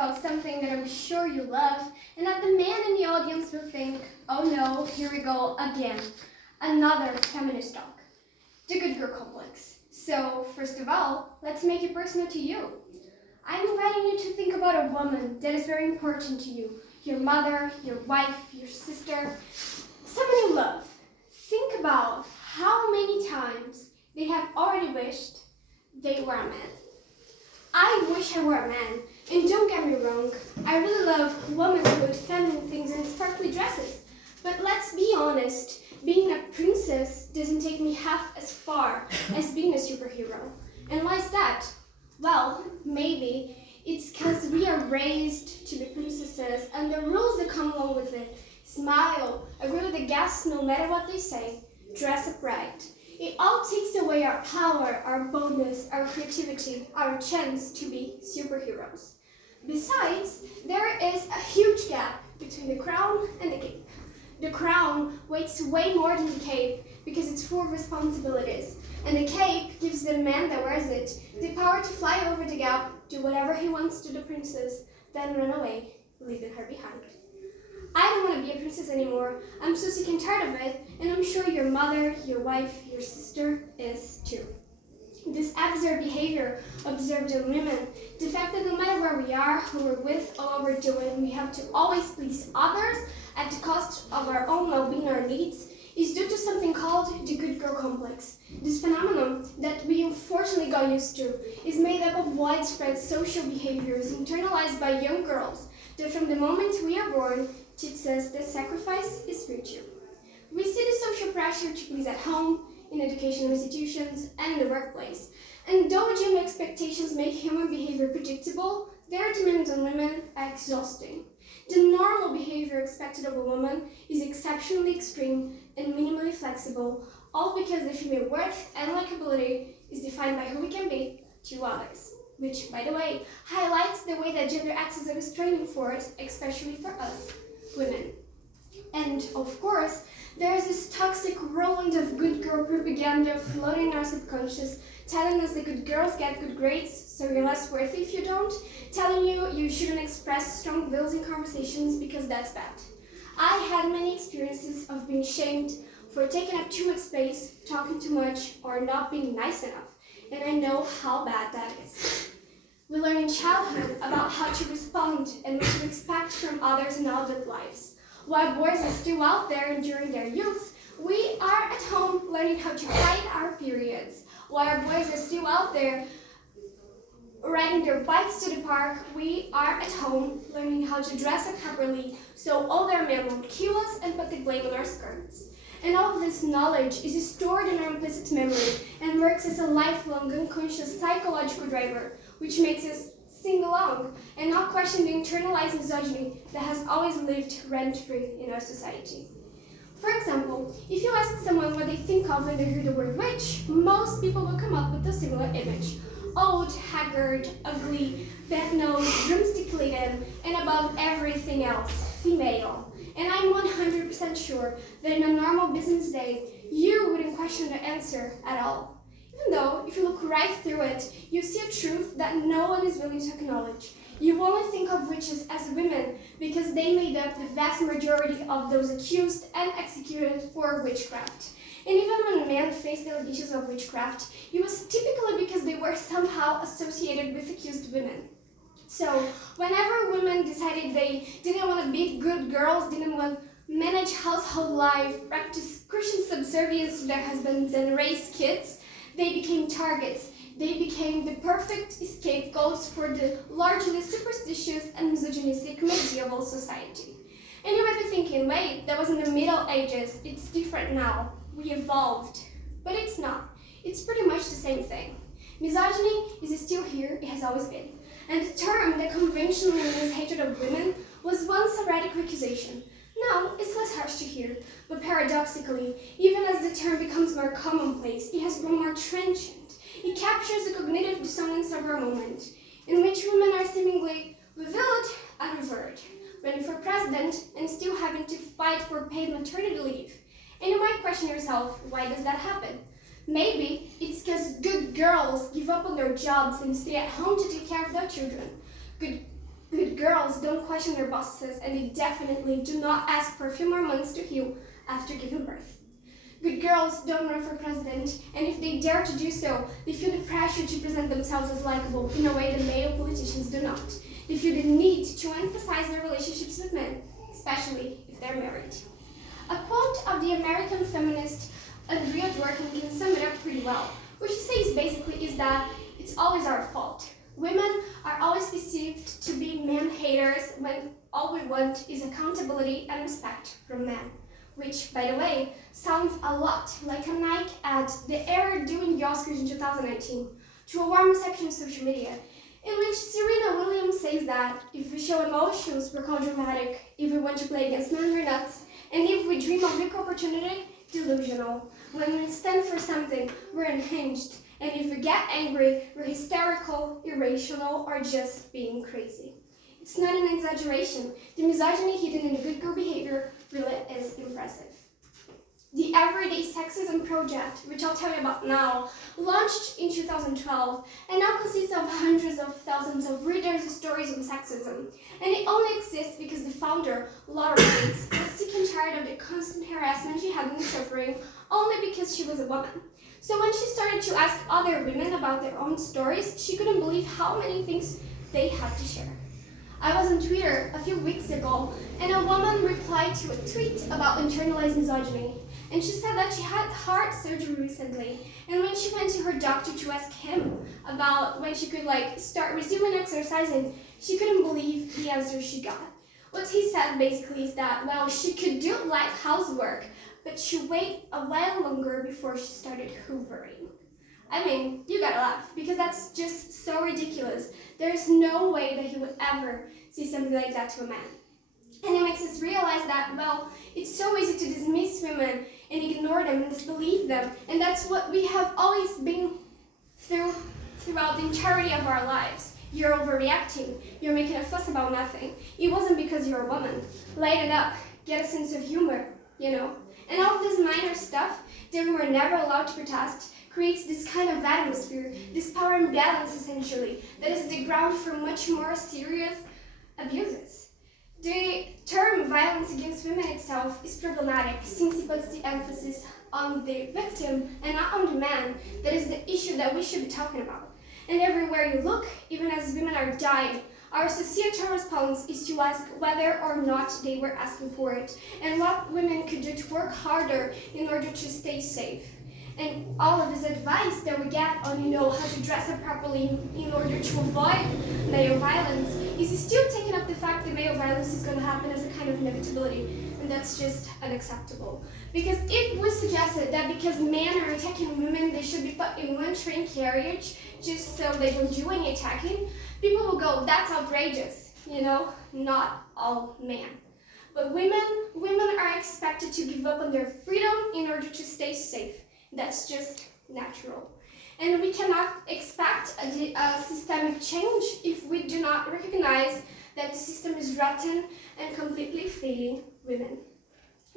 about something that I'm sure you love, and that the man in the audience will think, oh no, here we go again. Another feminist talk. The good girl complex. So, first of all, let's make it personal to you. I'm inviting you to think about a woman that is very important to you. Your mother, your wife, your sister, someone you love. Think about how many times they have already wished they were a man. I wish I were a man, and don't get me wrong, I really love womanhood, feminine things, and sparkly dresses. But let's be honest, being a princess doesn't take me half as far as being a superhero. And why is that? Well, maybe it's because we are raised to be princesses and the rules that come along with it. Smile, agree with the guests no matter what they say, dress up right. It all takes away our power, our boldness, our creativity, our chance to be superheroes. Besides, there is a huge gap between the crown and the cape. The crown weighs way more than the cape because it's full of responsibilities. And the cape gives the man that wears it the power to fly over the gap, do whatever he wants to the princess, then run away, leaving her behind. I don't want to be a princess anymore. I'm so sick and tired of it, and I'm sure your mother, your wife, your sister is too. This absurd behavior observed in women, the fact that no matter where we are, who we're with, or what we're doing, we have to always please others at the cost of our own well-being or needs, is due to something called the good girl complex. This phenomenon that we unfortunately got used to is made up of widespread social behaviors internalized by young girls that from the moment we are born teach us that sacrifice is virtue. We see the social pressure to please at home, in educational institutions, and in the workplace. And though gender expectations make human behavior predictable, their demands on women are exhausting. The normal behavior expected of a woman is exceptionally extreme and minimally flexible, all because the female worth and likability is defined by who we can be to others. Which, by the way, highlights the way that gender acts as a restraining force, especially for us, women. And, of course, there is this toxic whirlwind of good girl propaganda floating in our subconscious, telling us that good girls get good grades, so you're less worthy if you don't, telling you you shouldn't express strong wills in conversations because that's bad. I had many experiences of being shamed for taking up too much space, talking too much, or not being nice enough, and I know how bad that is. We learn in childhood about how to respond and what to expect from others in adult lives. While boys are still out there during their youth, we are at home learning how to hide our periods. While our boys are still out there riding their bikes to the park, we are at home learning how to dress up properly so older men won't kill us and put the blame on our skirts. And all of this knowledge is stored in our implicit memory and works as a lifelong unconscious psychological driver, which makes us sing along and not question the internalized misogyny that has always lived rent-free in our society. For example, if you ask someone what they think of when they hear the word witch, most people will come up with a similar image. Old, haggard, ugly, bent-nosed, broomstick-laden, and above everything else, female. And I'm 100% sure that in a normal business day, you wouldn't question the answer at all. Even though, if you look right through it, you see a truth that no one is willing to acknowledge. You only think of witches as women because they made up the vast majority of those accused and executed for witchcraft. And even when men faced allegations of witchcraft, it was typically because they were somehow associated with accused women. So, whenever women decided they didn't want to be good girls, didn't want to manage household life, practice Christian subservience to their husbands, and raise kids, they became targets. They became the perfect scapegoats for the largely superstitious and misogynistic medieval society. And you might be thinking, wait, that was in the Middle Ages, it's different now. We evolved. But it's not. It's pretty much the same thing. Misogyny is still here, it has always been. And the term that conventionally means hatred of women was once a radical accusation. Now, it's less harsh to hear, but paradoxically, even as the term becomes more commonplace, it has grown more trenchant. It captures the cognitive dissonance of our moment, in which women are seemingly revealed and revered, running for president and still having to fight for paid maternity leave. And you might question yourself, why does that happen? Maybe it's because good girls give up on their jobs and stay at home to take care of their children. Good Good girls don't question their bosses, and they definitely do not ask for a few more months to heal after giving birth. Good girls don't run for president, and if they dare to do so, they feel the pressure to present themselves as likable in a way that male politicians do not. They feel the need to emphasize their relationships with men, especially if they're married. A quote of the American feminist Andrea Dworkin can sum it up pretty well. What she says basically is that it's always our fault. Women are always perceived to be man-haters when all we want is accountability and respect from men. Which, by the way, sounds a lot like a Nike ad the era during the Oscars in 2019 to a warm reception on social media, in which Serena Williams says that if we show emotions, we're called dramatic, if we want to play against men, we're nuts, and if we dream of equal opportunity, delusional. When we stand for something, we're unhinged, and if we get angry, we're hysterical, irrational, or just being crazy. It's not an exaggeration. The misogyny hidden in the good girl behavior really is impressive. The Everyday Sexism Project, which I'll tell you about now, launched in 2012 and now consists of hundreds of thousands of readers' stories on sexism. And it only exists because the founder, Laura Bates, was sick and tired of the constant harassment she had been suffering only because she was a woman. So when she started to ask other women about their own stories, she couldn't believe how many things they had to share. I was on Twitter a few weeks ago, and a woman replied to a tweet about internalized misogyny. And she said that she had heart surgery recently, and when she went to her doctor to ask him about when she could start resuming exercising, she couldn't believe the answer she got. What he said basically is that, well, she could do light housework, but she waited a while longer before she started hoovering. I mean, you gotta laugh, because that's just so ridiculous. There's no way that he would ever say something like that to a man. And it makes us realize that, well, it's so easy to dismiss women and ignore them and disbelieve them. And that's what we have always been throughout the entirety of our lives. You're overreacting. You're making a fuss about nothing. It wasn't because you're a woman. Lighten up. Get a sense of humor, you know. And all of this minor stuff that we were never allowed to protest creates this kind of atmosphere, this power imbalance essentially, that is the ground for much more serious abuses. The term violence against women itself is problematic since it puts the emphasis on the victim and not on the man. That is the issue that we should be talking about. And everywhere you look, even as women are dying, our societal response is to ask whether or not they were asking for it, and what women could do to work harder in order to stay safe. And all of this advice that we get on, how to dress up properly in order to avoid male violence is still taking up the fact that male violence is going to happen as a kind of inevitability, and that's just unacceptable. Because if we suggested that because men are attacking women, they should be put in one train carriage just so they don't do any attacking, people will go, that's outrageous, not all men. But women are expected to give up on their freedom in order to stay safe. That's just natural. And we cannot expect a systemic change if we do not recognize that the system is rotten and completely failing women.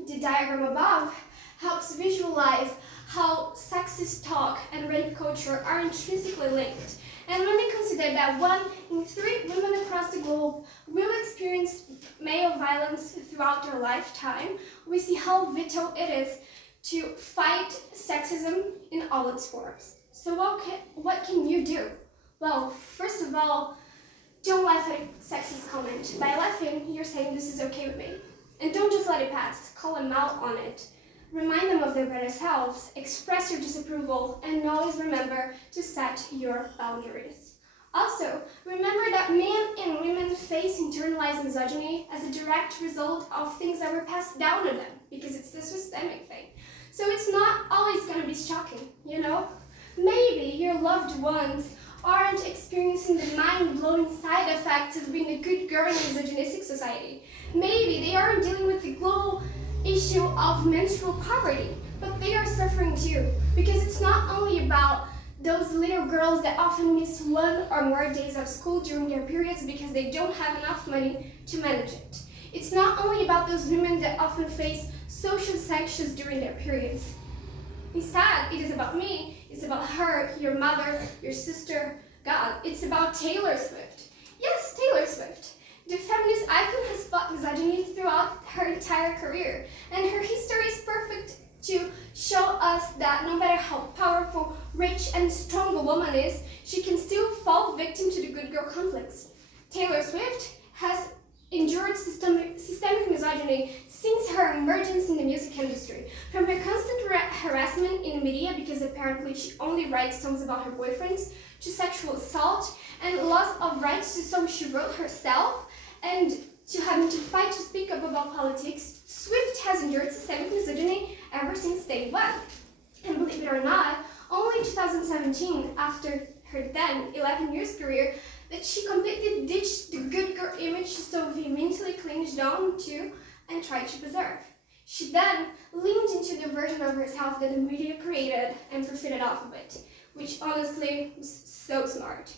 The diagram above helps visualize how sexist talk and rape culture are intrinsically linked. And when we consider that 1 in 3 women across the globe will experience male violence throughout their lifetime, we see how vital it is to fight sexism in all its forms. So what can you do? Well, first of all, don't laugh at a sexist comment. By laughing, you're saying this is okay with me. And don't just let it pass. Call them out on it. Remind them of their better selves. Express your disapproval, and always remember to set your boundaries. Also, remember that men and women face internalized misogyny as a direct result of things that were passed down to them, because it's the systemic thing. So it's not always going to be shocking, Maybe your loved ones aren't experiencing the mind-blowing side effects of being a good girl in a misogynistic society. Maybe they aren't dealing with the global issue of menstrual poverty, but they are suffering too, because it's not only about those little girls that often miss 1 or more days of school during their periods because they don't have enough money to manage it. It's not only about those women that often face social sanctions during their periods. Instead, it is about me, it's about her, your mother, your sister, God. It's about Taylor Swift. Yes, Taylor Swift. The feminist icon has fought misogyny throughout her entire career, and her history is perfect to show us that no matter how powerful, rich, and strong a woman is, she can still fall victim to the good girl complex. Taylor Swift has endured systemic misogyny since her emergence in the music industry. From her constant harassment in the media because apparently she only writes songs about her boyfriends, to sexual assault and loss of rights to songs she wrote herself, and to having to fight to speak up about politics, Swift has endured systemic misogyny ever since day one. And believe it or not, only in 2017, after her then 11 years career, that she completely ditched the good girl image she so vehemently clinged on to and tried to preserve. She then leaned into the version of herself that the media created and profited off of it, which honestly was so smart.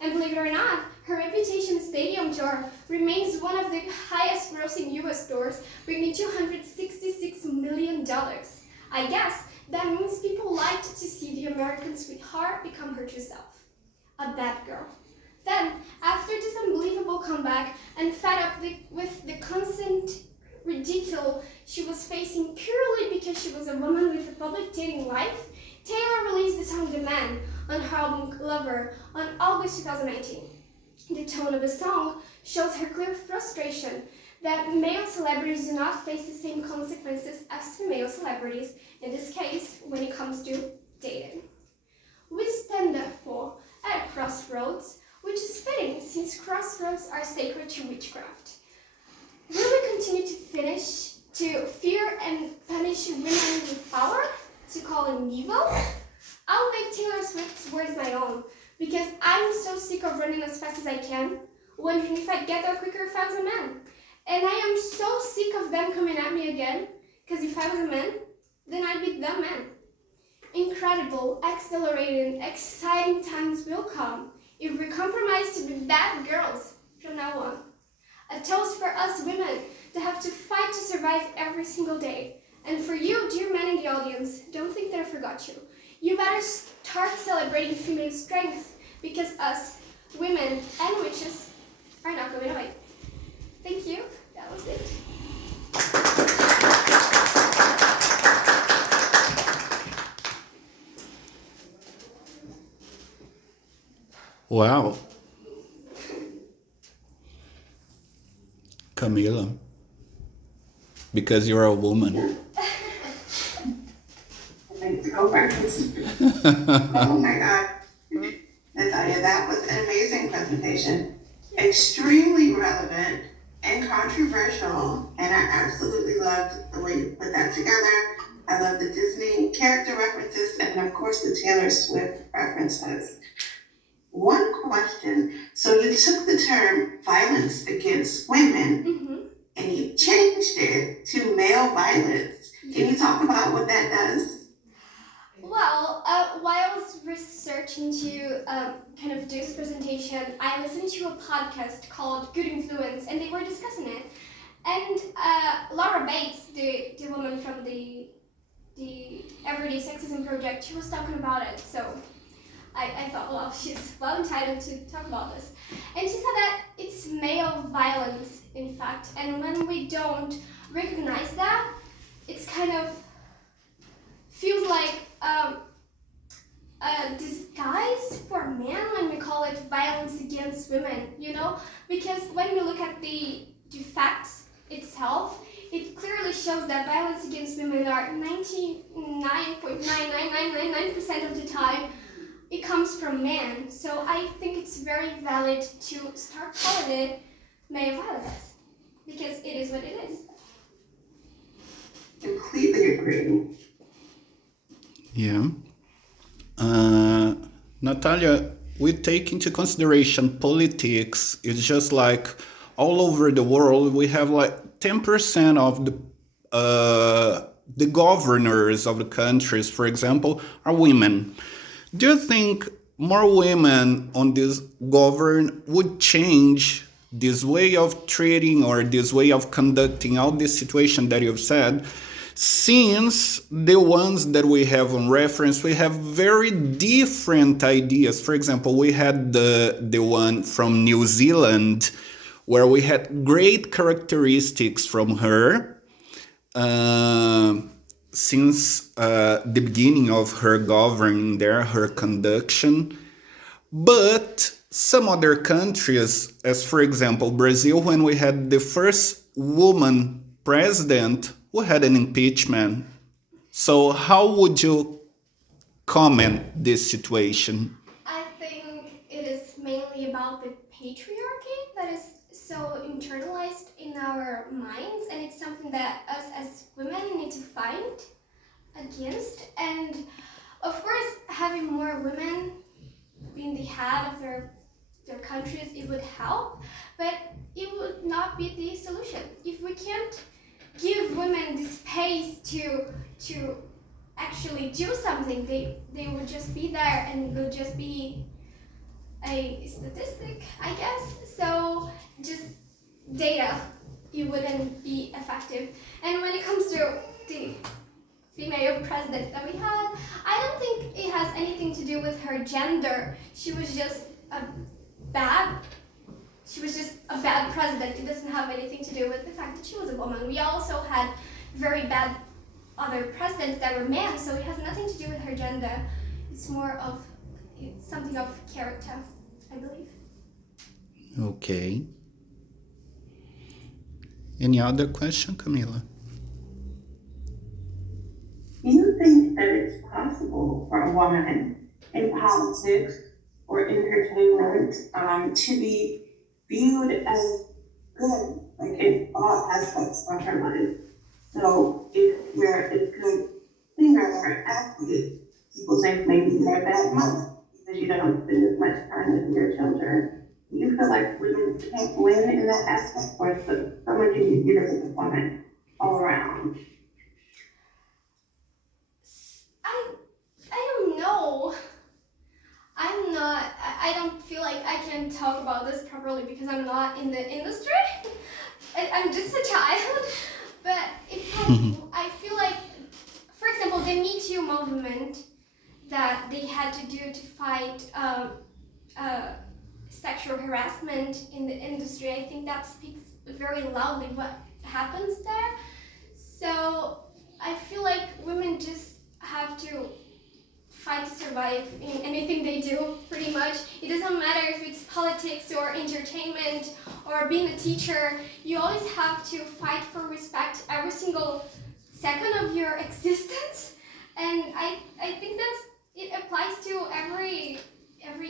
And believe it or not, her Reputation Stadium tour remains one of the highest grossing US tours, bringing $266 million. I guess that means people liked to see the American sweetheart become her true self, a bad girl. Then, after this unbelievable comeback and fed up with the constant ridicule she was facing purely because she was a woman with a public dating life, Taylor released the song The Man on her album Lover on August 2019. The tone of the song shows her clear frustration that male celebrities do not face the same consequences as female celebrities, in this case, when it comes to dating. We stand therefore at a crossroads, which is fitting since crossroads are sacred to witchcraft. Will we continue to fear and punish women with power, to call them evil? I'll make Taylor Swift's words my own, because I'm so sick of running as fast as I can, wondering if I'd get there quicker if I was a man. And I am so sick of them coming at me again, because if I was a man, then I'd be the man. Incredible, exhilarating, exciting times will come if we compromise to be bad girls from now on. A toast for us women that have to fight to survive every single day. And for you, dear men in the audience, don't think that I forgot you. You better start celebrating female strength, because us, women and witches, are not going away. Thank you. That was it. Wow. Camila, because you're a woman. Go first. Oh my God. Nathalia, that was an amazing presentation. Extremely relevant and controversial, and I absolutely loved the way you put that together. I love the Disney character references and of course the Taylor Swift references. One question, so you took the term violence against women and you changed it to male violence. Can you talk about what that does? Well, while I was researching to kind of do this presentation, I listened to a podcast called Good Influence, and they were discussing it. And Laura Bates, the woman from the Everyday Sexism Project, she was talking about it. So I thought, well, she's well entitled to talk about this. And she said that it's male violence, in fact. And when we don't recognize that, it's kind of feels like a disguise for men when we call it violence against women, you know? Because when we look at the facts itself, it clearly shows that violence against women are 99.99999% of the time it comes from men. So I think it's very valid to start calling it male violence, because it is what it is. Completely agree. Yeah. Nathalia, we take into consideration politics. It's just like all over the world, we have like 10% of the governors of the countries, for example, are women. Do you think more women on this govern would change this way of treating or this way of conducting all this situation that you've said? Since the ones that we have on reference, we have very different ideas. For example, we had the one from New Zealand where we had great characteristics from her since the beginning of her governing there, her conduction. But some other countries, as for example Brazil, when we had the first woman president, we had an impeachment. So how would you comment this situation? I think it is mainly about the patriarchy that is so internalized in our minds, and it's something that us as women need to fight against. And of course, having more women being the head of their countries, it would help, but it would not be the solution. If we can't give women the space to actually do something, they would just be there and would just be a statistic, I guess. So just data, it wouldn't be effective. And when it comes to the female president that we had, I don't think it has anything to do with her gender. She was just a bad president. It doesn't have anything to do with the fact that she was a woman. We also had very bad other presidents that were men, so it has nothing to do with her gender. It's more of something of character, I believe. Okay. Any other question, Camila? Do you think that it's possible for a woman in politics or entertainment to be viewed as good, like in all aspects of her life? So if you're a good singer or athlete, people think maybe you're a bad mother because you don't spend as much time with your children. Do you feel like women can't win in that aspect, or is someone can be viewed as a woman all around? I don't know. I don't feel like I can talk about this properly because I'm not in the industry. I'm just a child. But I feel like, for example, the Me Too movement that they had to do to fight sexual harassment in the industry, I think that speaks very loudly what happens there. So I feel like women just have to fight to survive in anything they do, pretty much. It doesn't matter if it's politics or entertainment or being a teacher. You always have to fight for respect every single second of your existence. And I think it applies to every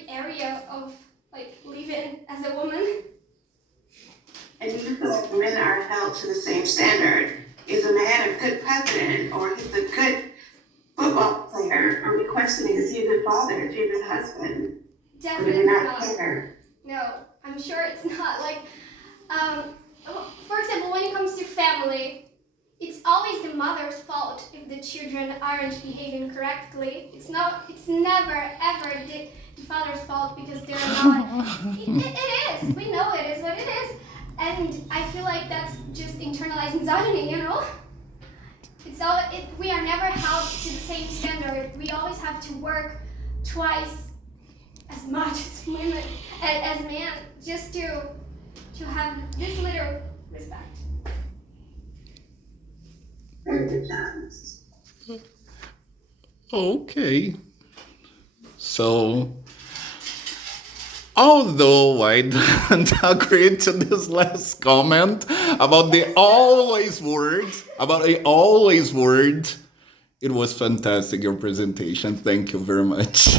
area of like living as a woman. And do you feel like men are held to the same standard? Is a man a good president, or he's a good football player? Are we questioning, is he a good father? Is he a good husband? Definitely or do we not not. care? No, I'm sure it's not. Like, for example, when it comes to family, it's always the mother's fault if the children aren't behaving correctly. It's never ever the father's fault because they're not. It is. We know it is what it is. And I feel like that's just internalized misogyny, you know? We are never held to the same standard. We always have to work twice as much as women, as men, just to have this little respect. Very good job. Okay. So, although I don't agree to this last comment about the always word, it was fantastic, your presentation. Thank you very much.